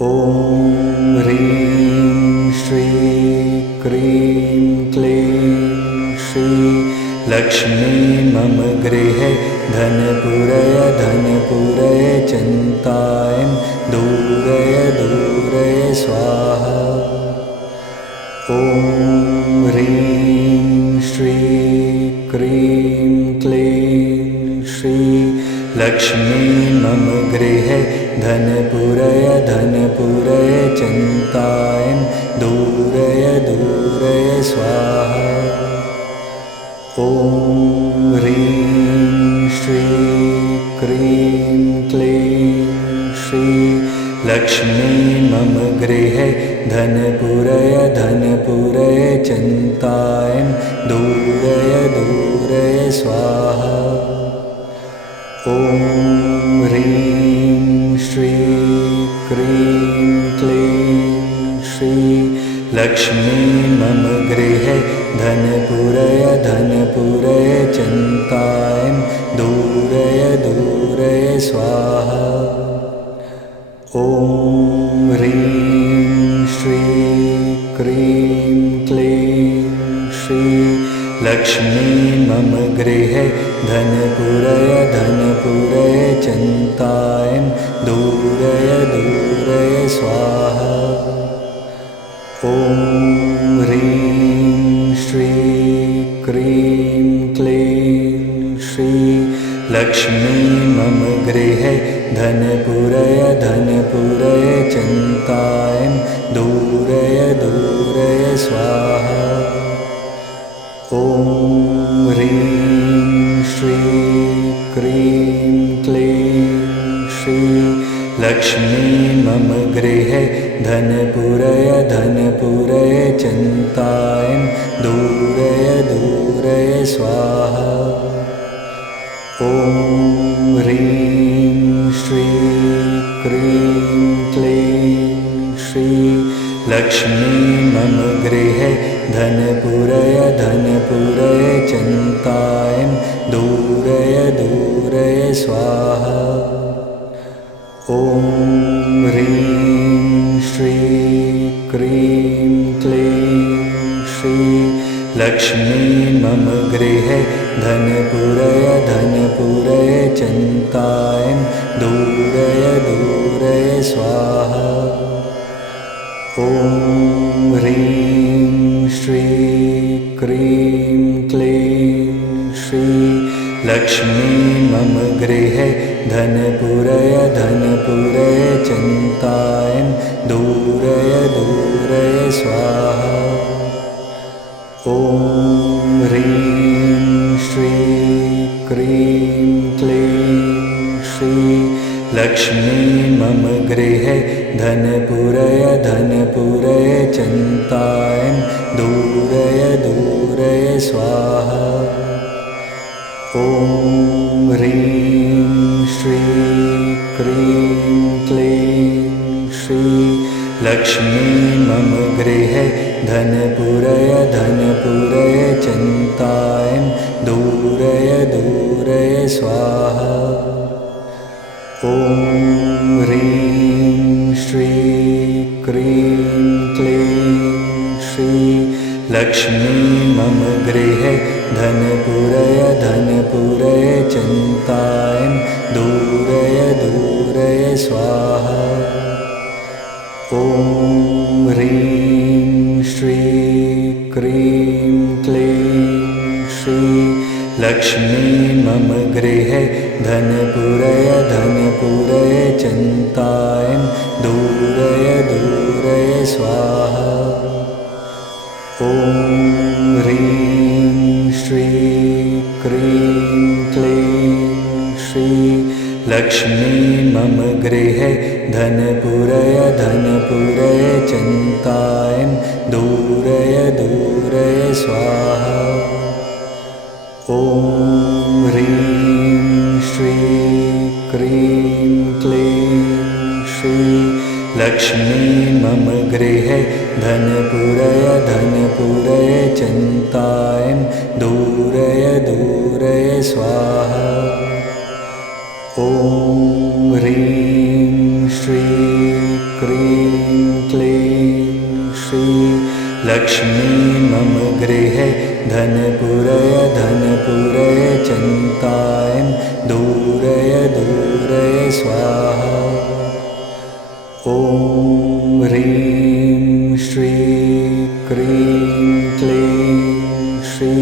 ॐ ह्रीं श्रीं क्रीं क्लीं श्री लक्ष्मी मम गृहे धनपूरय धनपूरय चिन्तायं दूरय दूरय स्वाहा। ॐ ह्रीं श्रीं क्रीं क्लीं श्री लक्ष्मी मम गृहे धनपूरय धनपूरय चिन्तायं दूरय दूरय स्वाहा। ॐ ह्रीं श्रीं क्रीं क्लीं श्री लक्ष्मी मम गृहे धनपूरय धनपूरय चिन्तायं दूरय दूरय स्वाहा। ॐ ह्रीं श्रीं क्रीं क्लीं श्री लक्ष्मी मम गृहे धनपूरय धनपूरय चिन्तायं दूरय दूरय स्वाहा। ॐ ह्रीं श्रीं क्रीं क्लीं श्री लक्ष्मी मम गृहे धनपूरय धनपूरय चिन्तायं दूरय दूरय स्वाहा। ॐ ह्रीं श्रीं क्रीं क्लीं श्री लक्ष्मी मम गृहे धनपूरय धनपूरय चिन्तायं दूरय दूरय स्वाहा। ॐ ह्रीं श्रीं क्रीं क्लीं श्री लक्ष्मी मम गृहे धनपूरय धनपूरय चिन्तायं दूरय दूरय स्वाहा। ॐ ह्रीं श्रीं क्रीं क्लीं श्री लक्ष्मी मम गृहे धनपूरय धनपूरय चिन्तायं दूरय दूरय स्वाहा। ॐ ह्रीं श्रीं क्रीं क्लीं श्री लक्ष्मी मम गृहे धनपूरय धनपूरय चिन्तायं दूरय दूरय स्वाहा। ॐ ह्रीं श्रीं क्रीं क्लीं श्री लक्ष्मी मम गृहे धनपूरय धनपूरय चिन्तायं दूरय दूरय स्वाहा। ॐ ह्रीं श्रीं क्रीं क्लीं श्री लक्ष्मी मम गृहे धनपूरय धनपूरय चिन्तायं दूरय दूरय स्वाहा। ॐ ह्रीं श्रीं क्रीं क्लीं श्री लक्ष्मी मम गृहे धनपूरय धनपूरय चिन्तायं दूरय दूरय स्वाहा। ॐ ह्रीं श्रीं क्रीं क्लीं श्री लक्ष्मी मम गृहे धनपूरय धनपूरय चिन्तायं दूरय दूरय स्वाहा। ॐ ह्रीं श्रीं क्रीं क्लीं श्री लक्ष्मी मम गृहे धनपूरय धनपूरय चिन्तायं दूरय दूरय स्वाहा। ॐ ह्रीं श्रीं क्रीं क्लीं श्री लक्ष्मी मम गृहे धनपूरय धनपूरय चिन्तायं दूरय दूरय स्वाहा। ॐ ह्रीं श्रीं क्रीं क्लीं श्री लक्ष्मी मम गृहे धनपूरय धनपूरय चिन्तायं दूरय दूरय स्वाहा। ॐ ह्रीं श्रीं क्रीं क्लीं श्री लक्ष्मी मम गृहे धनपुरय धनपुरय चिन्तायं दूरय दूरय स्वाहा। ॐ ह्रीं श्रीं क्रीं क्लीं श्री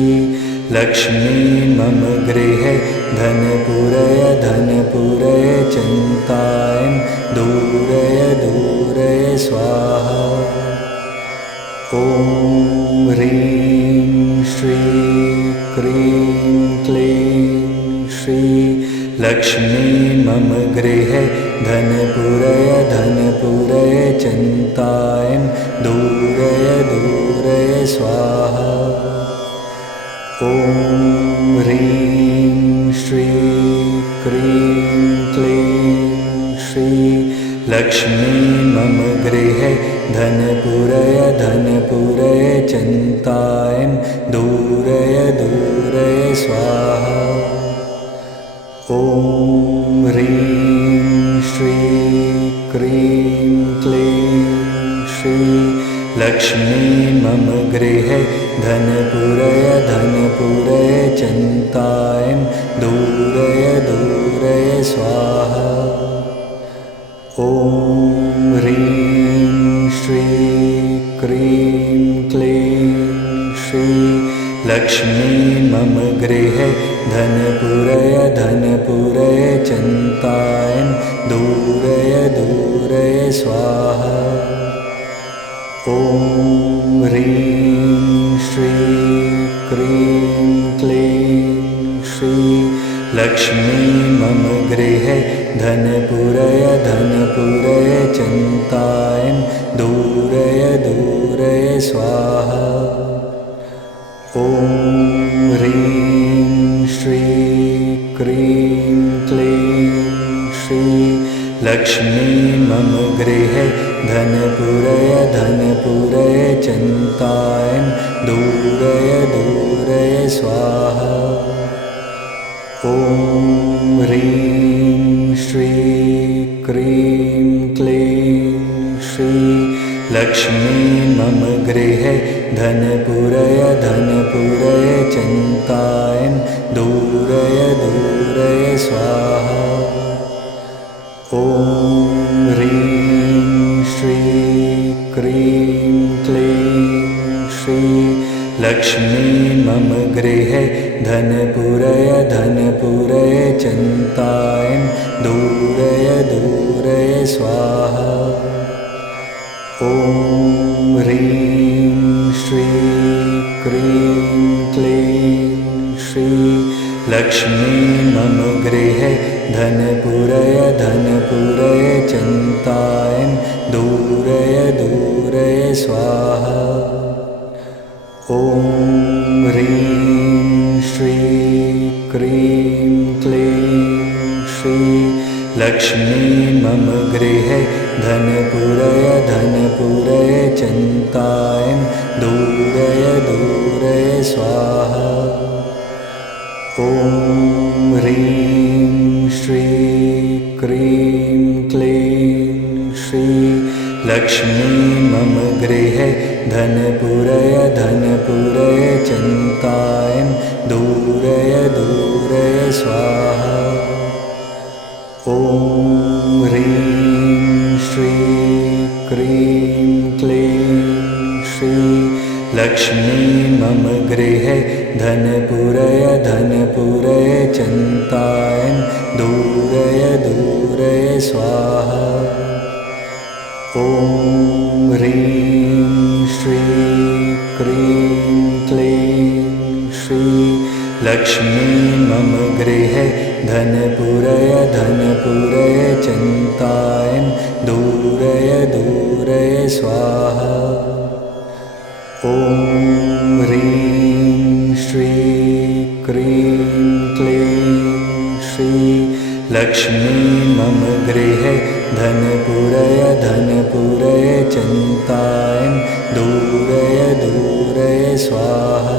लक्ष्मी मम गृहे धनपुरय धनपुरय चिन्तायं दूरय दूरय स्वाहा। ॐ ह्रीं श्रीं क्रीं क्लीं श्री लक्ष्मी मम गृहे धनपुरय धनपुरय चिन्तायं दूरय दूरय स्वाहा। ॐ ह्रीं श्रीं क्रीं क्लीं श्री लक्ष्मी मम गृहे धनपुरय धनपुरय चिन्तायं दूरय दूरय स्वाहा। ॐ ह्रीं श्रीं क्रीं क्लीं श्री लक्ष्मी मम गृहे धनपुरय धनपुरय चिन्तायं दूरय दूरय स्वाहा। ॐ ह्रीं श्रीं क्रीं क्लीं श्री लक्ष्मी मम गृहे धनपुरय धनपुरय चिन्तायं दूरय दूरय स्वाहा। ॐ ह्रीं श्रीं क्रीं क्लीं श्री लक्ष्मी मम गृहे धनपुरय धनपुरय चिन्तायं दूरय दूरय स्वाहा। ॐ ह्रीं श्रीं क्रीं क्लीं श्री लक्ष्मी मम गृहे धनपुरय धनपुरय चिन्तायं दूरय दूरय स्वाहा। ॐ ह्रीं श्रीं क्रीं क्लीं श्री लक्ष्मी मम गृहे धनपुरय धनपुरय चिन्तायं दूरय दूरय स्वाहा। ॐ ह्रीं श्रीं क्रीं क्लीं श्री लक्ष्मी मम गृहे धनपुरय धनपुरय चिन्तायं दूरय दूरय स्वाहा। ॐ ह्रीं श्रीं क्रीं क्लीं श्री लक्ष्मी मम गृहे धनपुरय धनपुरय चिन्तायं दूरय दूरय स्वाहा। ॐ ह्रीं श्रीं क्रीं क्लीं श्री लक्ष्मी मम गृहे धनपुरय धनपुरय चिन्तायं दूरय दूरय स्वाहा। ॐ ह्रीं श्रीं क्रीं क्लीं श्री लक्ष्मी मम गृहे धनपुरय धनपुरय चिन्तायं दूरय दूरय स्वाहा। ॐ ह्रीं श्रीं क्रीं क्लीं श्री लक्ष्मी मम गृहे धनपुरय धनपुरय चिन्तायं दूरय दूरय स्वाहा। ॐ ह्रीं श्रीं क्रीं क्लीं श्री लक्ष्मी मम गृहे धनपुरय धनपुरय चिन्तायं दूरय दूरय स्वाहा। ॐ ह्रीं श्रीं क्रीं क्लीं श्री लक्ष्मी मम गृहे धनपुरय धनपुरय चिन्तायं दूरय दूरय स्वाहा।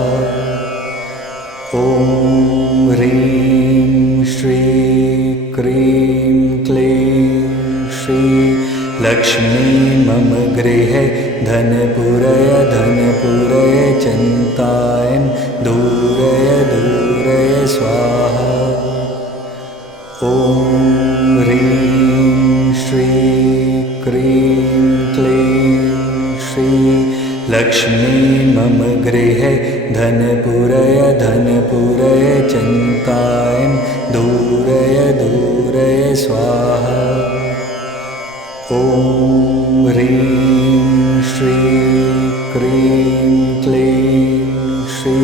ॐ ह्रीं श्रीं क्रीं क्लीं श्री लक्ष्मी मम गृहे धनपुरय धनपुरय चिन्तायन् दूरय दूरय स्वाहा। ॐ ह्रीं श्रीं क्रीं क्लीं श्री लक्ष्मी मम गृहे धनपुरय धनपुरय चिन्तायन् दूरय दूरय स्वाहा। ॐ ह्रीं श्रीं क्रीं क्लीं श्री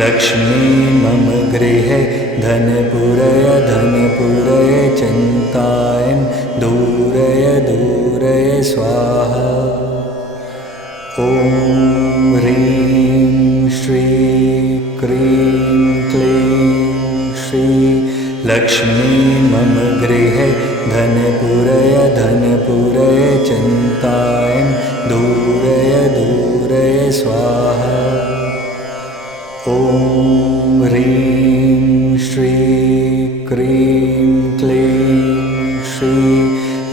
लक्ष्मी मम गृहे धनपुरय धनपुरय चिन्तायन् दूरय दूरय स्वाहा। ॐ ह्रीं श्रीं क्रीं क्लीं श्री लक्ष्मी मम गृहे धनपुरय धनपुरय चिन्तायन् दूरय दूरय स्वाहा। ॐ ह्रीं श्रीं क्रीं क्लीं श्री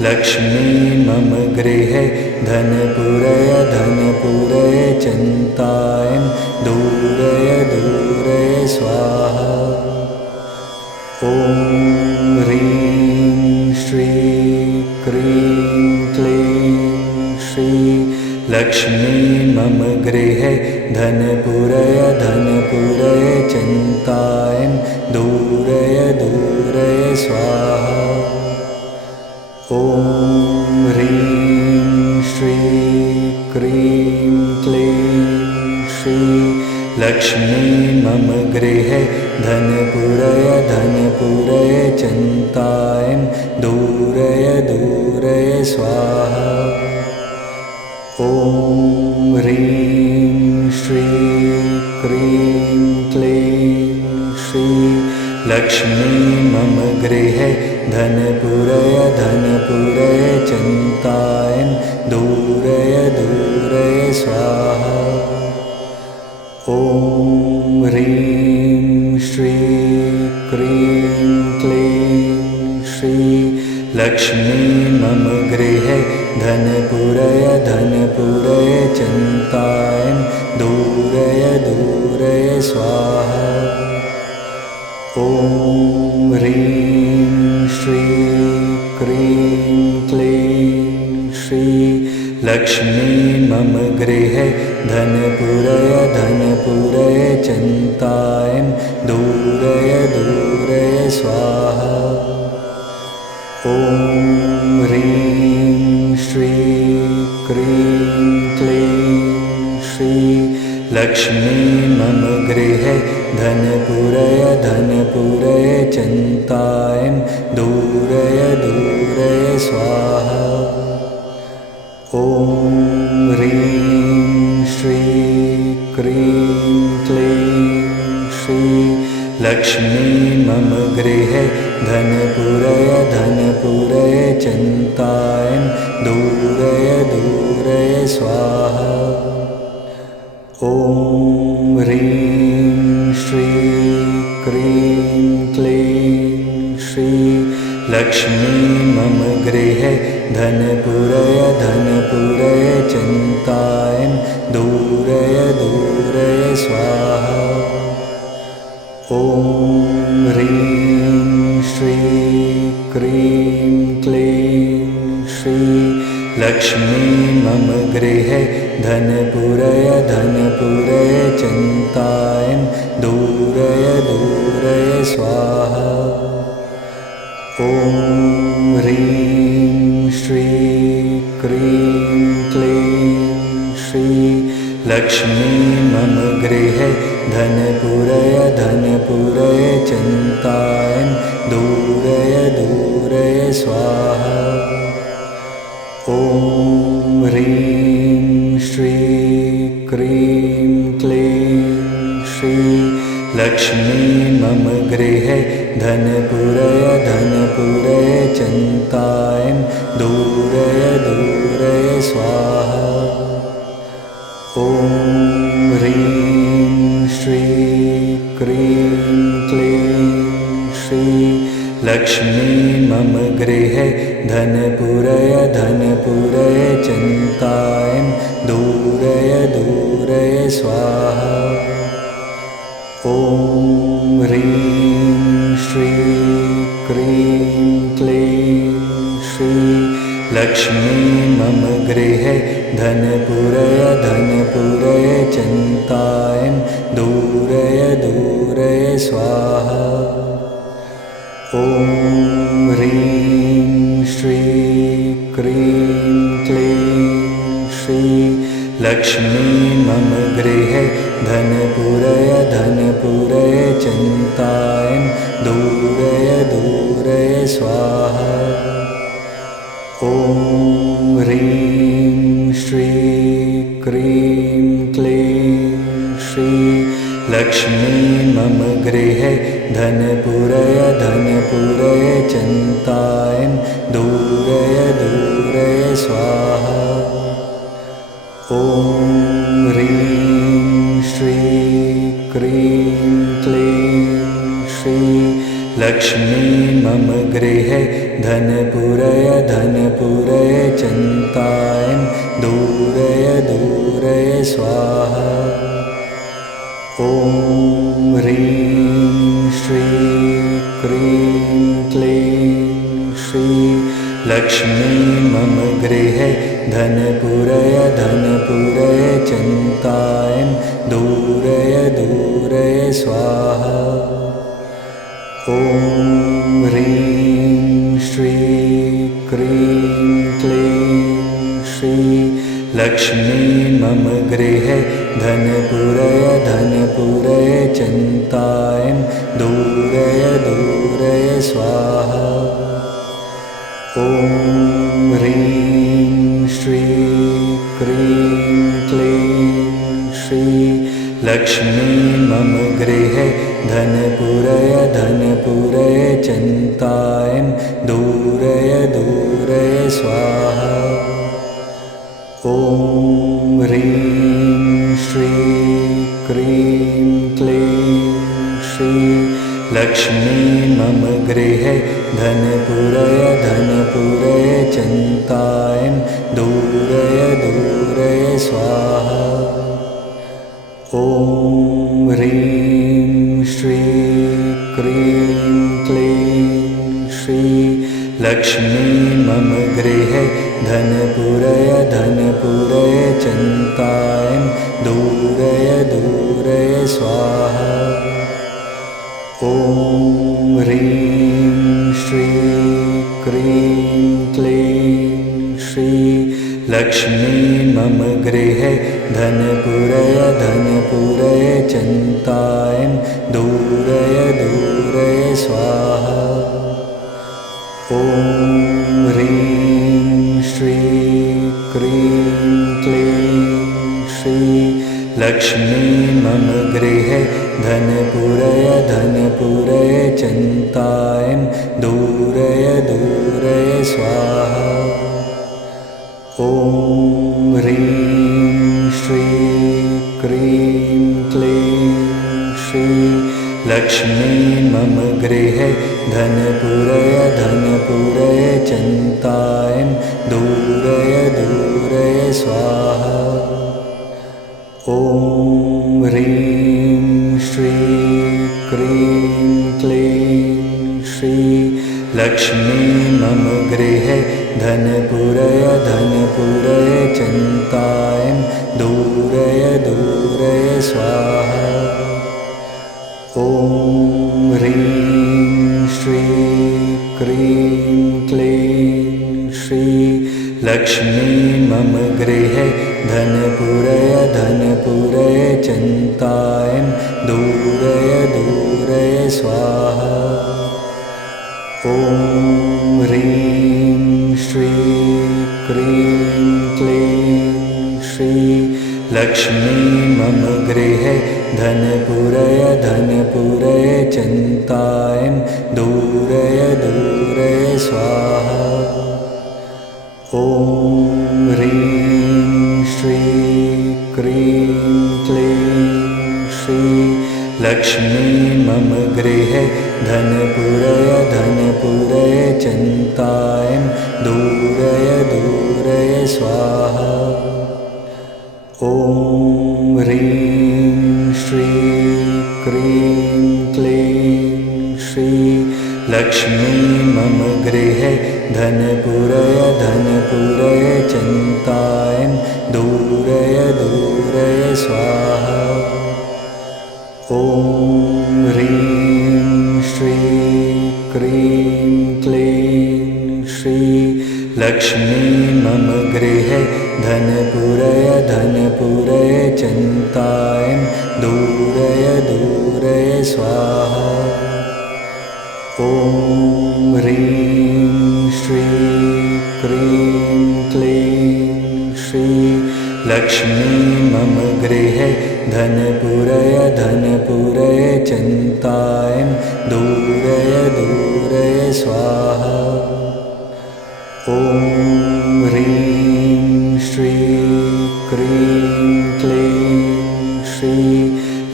लक्ष्मी मम गृहे धनपुरय धनपुरय चिन्तायन् दूरय दूरय स्वाहा। ॐ ह्रीं श्रीं क्रीं क्लीं श्री लक्ष्मी मम गृहे धनपुरय धनपुरय चिन्तायन् दूरय दूरय स्वाहा। ॐ ह्रीं श्रीं क्रीं क्लीं श्री लक्ष्मी मम गृहे धनपुरय धनपुरय चिन्तायन् दूरय दूरय स्वाहा। ॐ ह्रीं श्रीं क्रीं क्लीं श्री लक्ष्मी मम गृहे धनपुरय धनपुरय चिन्तायन् दूरय दूरय स्वाहा। ॐ ह्रीं श्रीं क्रीं क्लीं श्री लक्ष्मी मम गृहे धनपुरय धनपुरय चिन्तायन् दूरय दूरय स्वाहा। ॐ ह्रीं श्रीं क्रीं क्लीं श्री लक्ष्मी मम गृहे धनपुरय धनपुरय चिन्तायन् दूरय दूरय स्वाहा। ॐ ह्रीं श्रीं क्रीं क्लीं श्री लक्ष्मी मम गृहे धनपुरय धनपुरय चिन्तायन् दूरय दूरय स्वाहा। ॐ ह्रीं श्रीं क्रीं क्लीं श्री लक्ष्मी मम गृहे धनपुरय धनपुरय चिन्तायन् दूरय दूरय स्वाहा। ॐ ह्रीं श्रीं क्रीं क्लीं श्री लक्ष्मी मम गृहे धनपुरय धनपुरय चिन्तायन् दूरय दूरय स्वाहा। ॐ ह्रीं श्रीं क्रीं क्लीं श्री लक्ष्मी मम गृहे धनपुरय धनपुरय चिन्तायन् दूरय दूरय स्वाहा। ॐ ह्रीं श्रीं क्रीं क्लीं श्री लक्ष्मी मम गृहे धनपुरय धनपुरय चिन्तायन् दूरय दूरय स्वाहा। ॐ ह्रीं श्रीं क्रीं क्लीं श्री लक्ष्मी मम गृहे धनपुरय धनपुरय चिन्तायन् दूरय दूरय स्वाहा। ॐ ह्रीं श्रीं क्रीं क्लीं श्री लक्ष्मी मम गृहे धनपुरय धनपुरय चिन्तायं दूरय दूरय स्वाहा। ॐ ह्रीं श्रीं क्रीं क्लीं श्री लक्ष्मी मम गृहे धनपुरय धनपुरय चिन्तायं दूरय दूरय स्वाहा। ॐ ह्रीं श्रीं क्रीं क्लीं श्री लक्ष्मी मम गृहे धनपुरय धनपुरय चिन्तायं दूरय दूरय स्वाहा। ॐ ह्रीं श्रीं क्रीं क्लीं श्री लक्ष्मी मम गृहे धनपुरय धनपुरय चिन्तायं दूरय दूरय स्वाहा। ॐ ह्रीं श्रीं क्रीं क्लीं श्री लक्ष्मी मम गृहे धनपुरय धनपुरय चिन्तायं दूरय दूरय स्वाहा। ॐ ह्रीं श्रीं क्रीं क्लीं श्री लक्ष्मी मम गृहे धनपुरय धनपुरय चिन्तायं दूरय दूरय स्वाहा। ॐ ह्रीं श्रीं क्रीं क्लीं श्री लक्ष्मी मम गृहे धनपुरय धनपुरय चिन्तायं दूरय दूरय स्वाहा। ॐ ह्रीं श्रीं क्रीं क्लीं श्री लक्ष्मी मम गृहे धनपुरय धनपुरय चिन्तायं दूरय दूरय स्वाहा। ॐ ह्रीं श्रीं क्रीं क्लीं श्री लक्ष्मी मम गृहे धनपुरय धनपुरय चिन्तायं दूरय दूरय स्वाहा। ॐ ह्रीं श्रीं क्रीं क्लीं श्री लक्ष्मी मम गृहे धनपुरय धनपुरय चिन्तायं दूरय दूरय स्वाहा। ॐ ह्रीं श्रीं क्रीं क्लीं श्री लक्ष्मी मम गृहे धनपुरय धनपुरय चिन्तायं दूरय दूरय स्वाहा। ॐ ह्रीं श्रीं क्रीं क्लीं श्री लक्ष्मी मम गृहे धनपुरय धनपुरय चिन्तायं दूरय दूरय स्वाहा। ॐ ह्रीं श्रीं क्रीं क्लीं श्री लक्ष्मी मम गृहे धनपुरय धनपुरय चिन्तायं दूरय दूरय स्वाहा। ॐ ह्रीं श्रीं क्रीं क्लीं श्री लक्ष्मी मम गृहे धनपुरय धनपुरय चिन्तायं दूरय दूरय स्वाहा। ॐ ह्रीं श्रीं क्रीं क्लीं श्री लक्ष्मी मम गृहे धनपुरय धनपुरय चिन्तायं दूरय दूरय स्वाहा। ॐ ह्रीं श्रीं क्रीं क्लीं श्री लक्ष्मी मम गृहे धनपुरय धनपुरय चिन्तायं दूरय दूरय स्वाहा। ॐ ह्रीं श्रीं क्रीं क्लीं श्री लक्ष्मी मम गृहे धनपुरय धनपुरय चिन्तायं स्वाहा। ॐ ह्रीं श्रीं क्रीं क्लीं श्री लक्ष्मी मम गृहे धनपूरय धनपूरय चिन्तायं दूरय दूरय स्वाहा। ॐ ह्रीं श्रीं क्रीं क्लीं श्री लक्ष्मी मम गृहे धनपूरय धनपूरय चिन्तायं दूरय दूरय स्वाहा। ॐ ह्रीं श्रीं क्रीं क्लीं श्री लक्ष्मी मम गृहे धनपूरय धनपूरय चिन्तायं दूरय दूरय स्वाहा। ॐ ह्रीं श्रीं क्रीं क्लीं श्री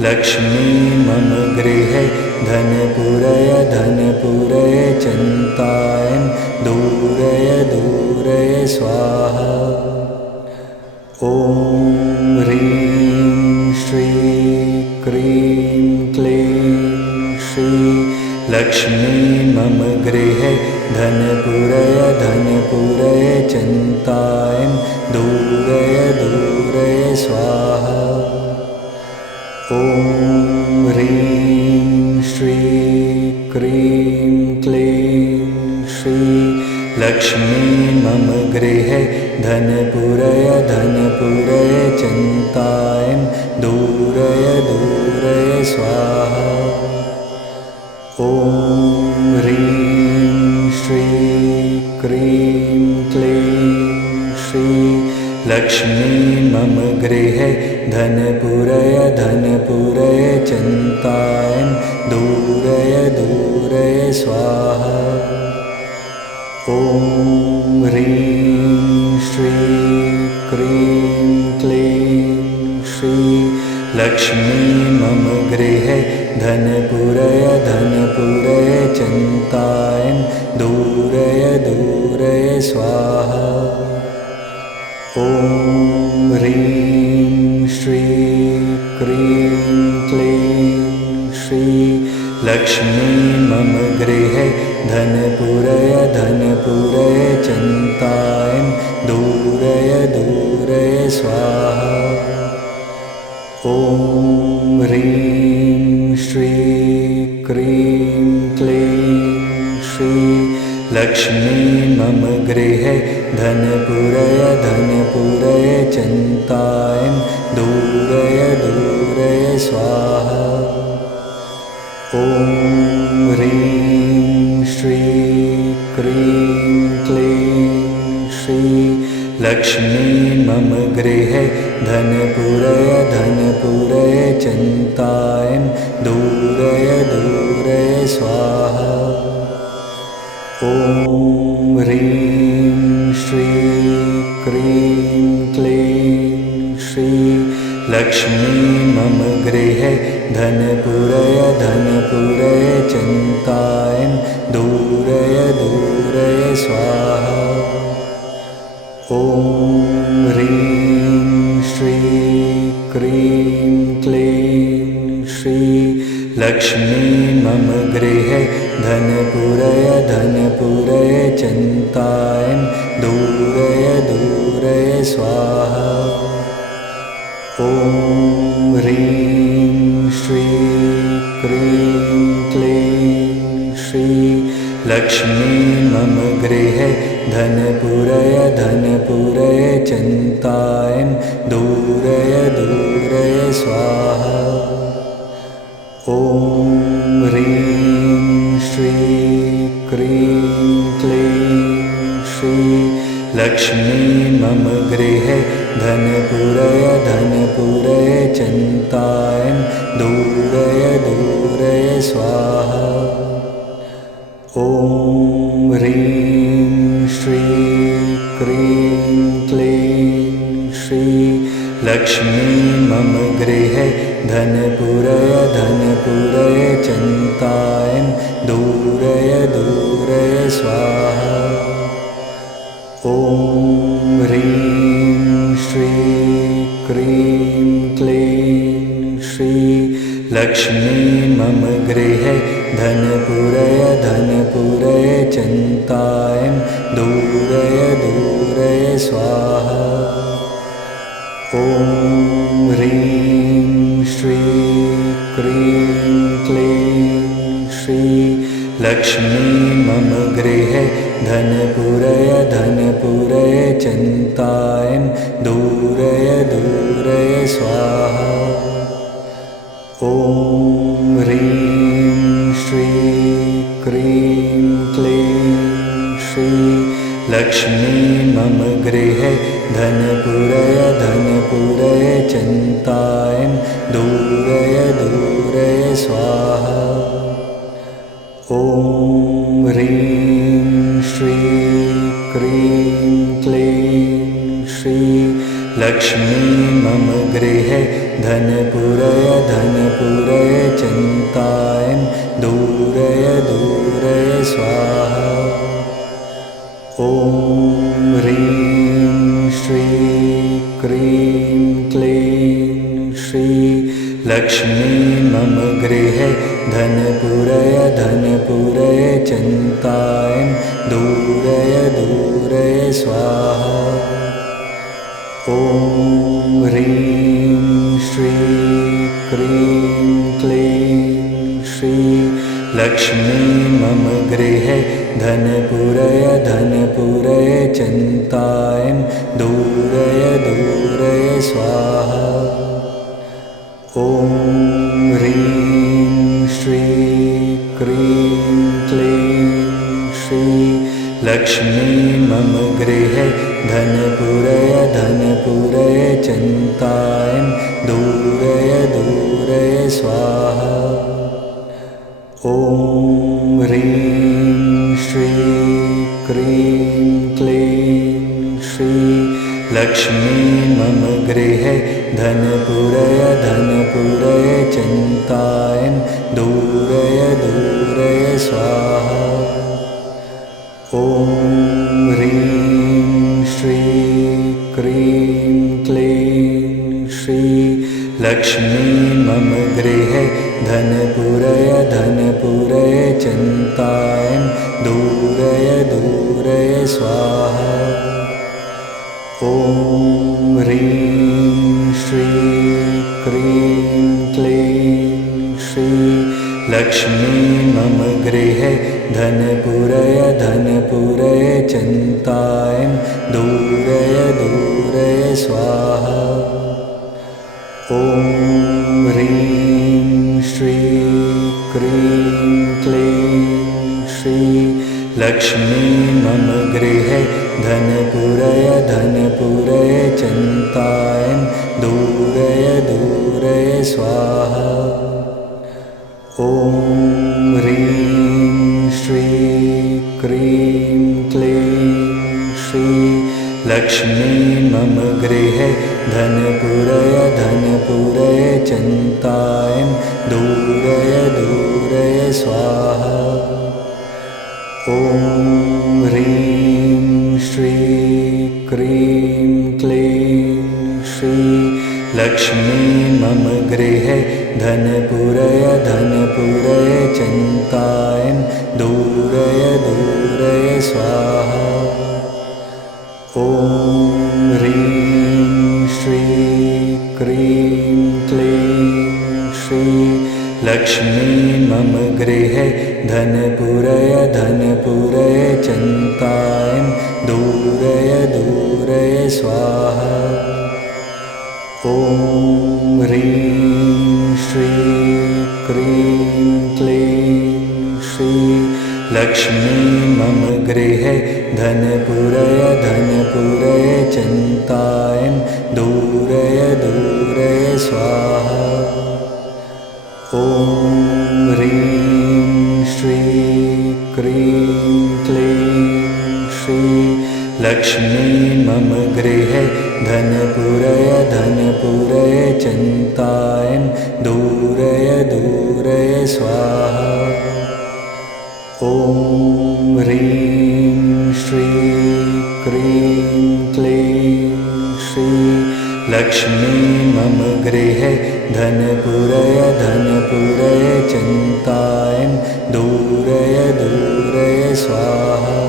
लक्ष्मी मम गृहे धनपूरय धनपूरय चिन्तायं दूरय दूरय स्वाहा। ॐ ह्रीं श्रीं क्रीं क्लीं श्री लक्ष्मी मम गृहे धनपूरय धनपूरय चिन्तायं दूरय दूरय स्वाहा। ॐ ह्रीं श्रीं क्रीं क्लीं श्री लक्ष्मी मम गृहे धनपूरय धनपूरय चिन्तायं दूरय दूरय स्वाहा। ॐ ह्रीं श्रीं क्रीं क्लीं श्री लक्ष्मी मम गृहे धनपूरय धनपूरय चिन्तायं दूरय दूरय स्वाहा। ॐ ह्रीं श्रीं क्रीं क्लीं श्री लक्ष्मी मम गृहे धनपूरय धनपूरय चिन्तायं दूरय दूरय स्वाहा। ॐ ह्रीं श्रीं क्रीं क्लीं श्री लक्ष्मी मम गृहे धनपूरय धनपूरय चिन्तायं दूरय दूरय स्वाहा। ॐ ह्रीं श्रीं क्रीं क्लीं श्री लक्ष्मी मम गृहे धनपूरय धनपूरय चिन्तायं दूरय दूरय स्वाहा। ॐ ह्रीं श्रीं क्रीं क्लीं श्री लक्ष्मी मम गृहे धनपूरय धनपूरय चिन्तायं दूरय दूरय स्वाहा। ॐ ह्रीं श्रीं क्रीं क्लीं श्री लक्ष्मी मम गृहे धनपूरय धनपूरय चिन्तायं दूरय दूरय स्वाहा। ॐ ह्रीं श्रीं क्रीं क्लीं श्री लक्ष्मी मम गृहे धनपूरय धनपूरय चिन्तायं दूरय दूरय स्वाहा। ॐ ह्रीं श्रीं क्रीं क्लीं श्री लक्ष्मी मम गृहे धनपूरय धनपूरय चिन्तायं दूरय दूरय स्वाहा। ॐ ह्रीं श्रीं क्रीं क्लीं श्री लक्ष्मी मम गृहे धनपूरय धनपूरय चिन्तायं दूरय दूरय स्वाहा। ॐ ह्रीं श्रीं क्रीं क्लीं श्री लक्ष्मी मम गृहे धनपूरय धनपूरय चिन्तायं दूरय दूरय स्वाहा। ॐ ह्रीं क्रीं क्लीं श्री लक्ष्मी मम गृहे धनपुरय धनपुरय चिन्ताय दूरय दूरय स्वाहा। ॐ ह्रीं श्रीं क्रीं क्लीं श्री लक्ष्मी मम गृहे धनपुरय धनपुरय चिन्ताय दूरय दूरय स्वाहा। ॐ ह्रीं श्रीं क्रीं क्लीं श्री लक्ष्मी मम गृहे धनपुरय धनपुरय चिन्ताय दूरय दूरय स्वाहा। ॐ ह्रीं श्रीं क्रीं क्लीं श्री लक्ष्मी मम गृहे धनपुरय धनपुरय चिन्ताय दूरय दूरय स्वाहा। ॐ ह्रीं श्रीं क्रीं क्लीं श्री लक्ष्मी मम गृहे धनपुरय धनपुरय चिन्ताय दूरय दूरय स्वाहा। ॐ ह्रीं श्रीं क्रीं क्लीं श्री लक्ष्मी मम गृहे धनपुरय धनपुरय चिन्ताय दूरय दूरय स्वाहा। ॐ ह्रीं श्रीं क्रीं क्लीं श्री लक्ष्मी मम गृहे धनपुरय धनपुरय चिन्ताय दूरय दूरय स्वाहा। ॐ ह्रीं श्रीं क्रीं क्लीं श्री लक्ष्मी मम गृहे धनपुरय धनपुरय चिन्ताय दूरय दूरय स्वाहा। ॐ ह्रीं श्रीं क्रीं क्लीं श्री लक्ष्मी मम गृहे धनपुरय धनपुरय चिन्ताय दूरय दूरय स्वाहा। ॐ ह्रीं श्रीं क्रीं क्लीं श्री लक्ष्मी मम गृहे धनपुरय धनपुरय चिन्ताय दूरय दूरय स्वाहा। ॐ ह्रीं श्रीं क्रीं क्लीं श्री लक्ष्मी मम गृहे धनपुरय धनपुरय चिन्ताय दूरय दूरय स्वाहा। ॐ ह्रीं श्रीं क्रीं क्लीं श्री लक्ष्मी मम गृहे धनपुरय धनपुरय चिन्ताय दूरय दूरय स्वाहा। ॐ ह्रीं श्रीं क्रीं क्लीं श्री लक्ष्मी मम गृहे धनपुरय धनपुरय चिन्ताय दूरय दूरय स्वाहा। ॐ ह्रीं श्रीं क्रीं क्लीं श्री लक्ष्मी मम गृहे धनपुरय धनपुरय चिन्ताय दूरय दूरय स्वाहा। ॐ ह्रीं श्रीं क्रीं क्लीं श्री लक्ष्मी मम गृहे धनपुरय धनपुरय चिन्ताय दूरय दूरय स्वाहा। ॐ ह्रीं श्रीं क्रीं क्लीं श्री लक्ष्मी मम गृहे धनपुरय धनपुरय चिन्ताय दूरय दूरय स्वाहा। ॐ ह्रीं श्रीं क्रीं क्लीं श्री लक्ष्मी मम गृहे धनपुरय धनपुरय चिन्तायं दूरय दूरय स्वाहा।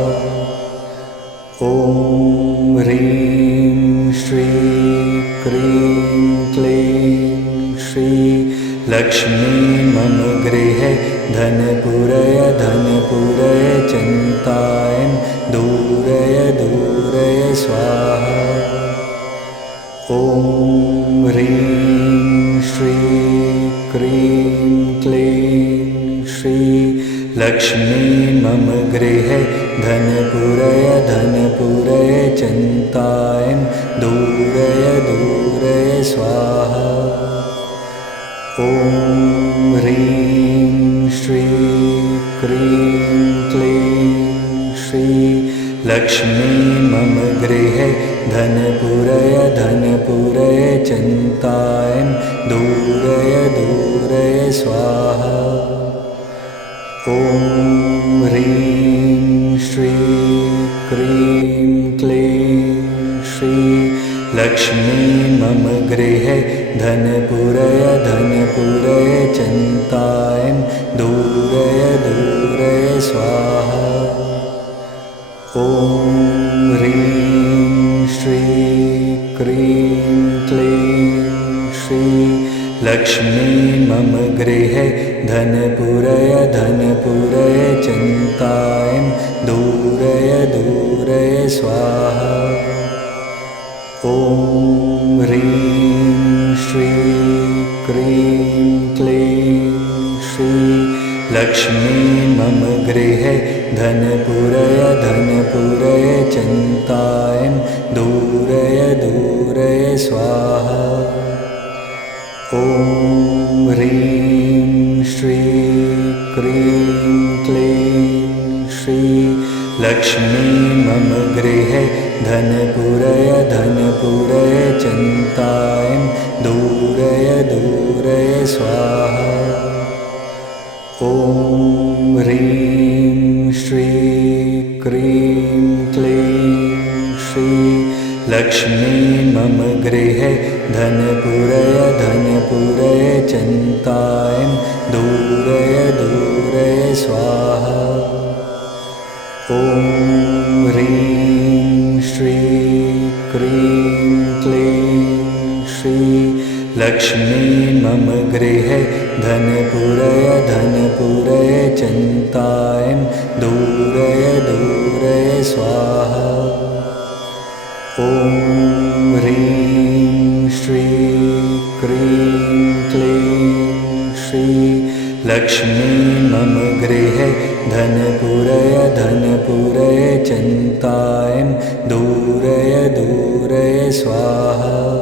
ॐ ह्रीं श्रीं क्रीं क्लीं श्री लक्ष्मी मम गृहे धनपुरय धनपुरय चिन्तायं दूरय दूरय स्वाहा। ॐ ह्रीं श्रीं क्रीं क्लीं श्री लक्ष्मी मम गृहे धनपुरय धनपुरय चिन्तायं दूरय दूरय स्वाहा। ॐ ह्रीं श्रीं क्रीं क्लीं श्री लक्ष्मी मम गृहे धनपुरय धनपुरय चिन्तायं दूरय दूरय स्वाहा। ॐ ह्रीं श्रीं क्रीं क्लीं श्री लक्ष्मी मम गृहे धनपुरय धनपुरय चिन्तायं दूरय दूरय स्वाहा। ॐ ह्रीं श्रीं क्रीं क्लीं श्री लक्ष्मी मम गृहे धनपुरय धनपुरय चिन्तायं दूरय दूरय स्वाहा। ॐ ह्रीं श्रीं क्रीं क्लीं श्री लक्ष्मी मम गृहे धनपुरय धनपुरय चिन्तायं दूरय दूरय स्वाहा। ॐ ह्रीं श्रीं क्रीं क्लीं श्री लक्ष्मी मम गृहे धनपुरय धनपुरय चिन्तायं दूरय दूरय स्वाहा। ॐ ह्रीं श्रीं क्रीं क्लीं श्री लक्ष्मी मम गृहे धनपुरय धनपुरय चिन्तायं दूरय दूरय स्वाहा। ॐ ह्रीं श्रीं क्रीं क्लीं श्री लक्ष्मी मम गृहे धनपुरय धनपुरय चिन्तायं दूरय दूरय स्वाहा। ॐ ह्रीं श्रीं क्रीं क्लीं श्री लक्ष्मी मम गृहे धनपुरय धनपुरय चिन्तायं दूरय दूरय स्वाहा।